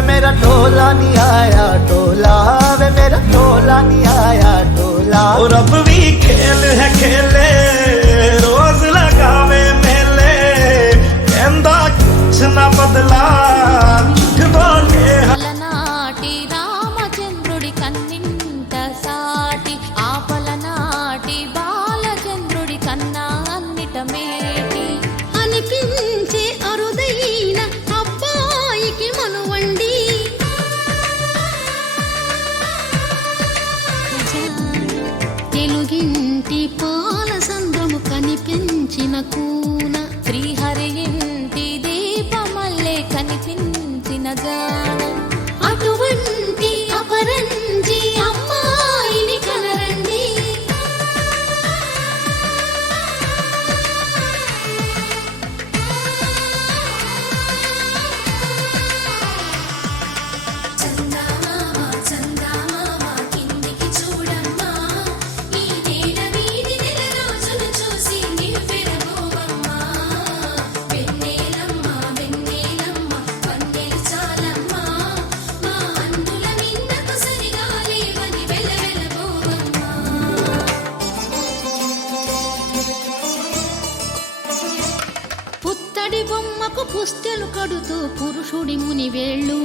वे मेरा टोला नहीं आया टोला, वे मेरा टोला नहीं आया टोला। और अब भी खेल है खेले रोज लगावे मेले, कहंदा कुछ ना बदला झूठ बोले। పలనాటి రామచంద్రుడి కన్నింట సాటి, ఆ పలనాటి బాలచంద్రుడి కన్నా అన్నిట మేటి అనిపించే అరుదైన అబ్బాయికి మనువండి। తెలుగింటి పాల సంద్రము కనిపించిన కూన, శ్రీహరి ఇంటి దీపమల్లే కనిపించిన జాన, అటువంటి అపరంజి అమ్మాయిని కనరండి। చందమామ చందమామ కిందికి చూడమ్మా, ఈ నేల వీధి నెల రోజులు చూసి నివ్వెరబోవమ్మా। వెన్నెలమ్మ వెన్నెలమ్మ వన్నెలు చాలమ్మా, మా అందుల నిన్నకు సరిగా లేవని వెలవెలబోవమ్మా। పుత్తడి బొమ్మకు పుస్తెలు కడుతూ పురుషుడి ముని వేళ్ళు,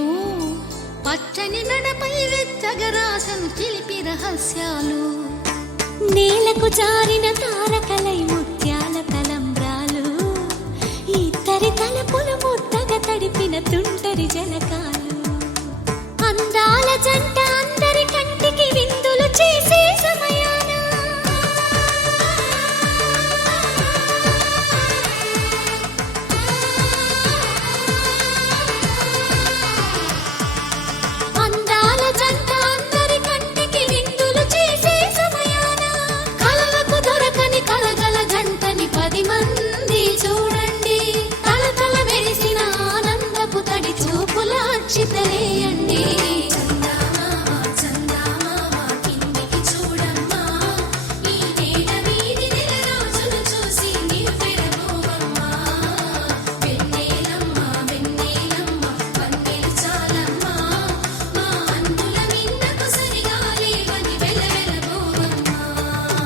పచ్చని నడపై వెచ్చగరాసను చిలిపి రహస్యాలు, నేలకు జారిన తారకలై ముత్యాల తలంబ్రాలు, ఇద్దరి తలపులు ముద్దగా తడిపిన తుంటరి జలకాలు, అందాల జంట అందరి కంటికి విందులు చేసే సమయాన అందాల జంట అందరి కంటికి విందులు చేసే సమయాన, కలలకు దొరకని కలగల జంటని 10 మంది చూడండి, తల తల మెరిసిన ఆనందపు తడి చూపుల అక్షితలేయండి।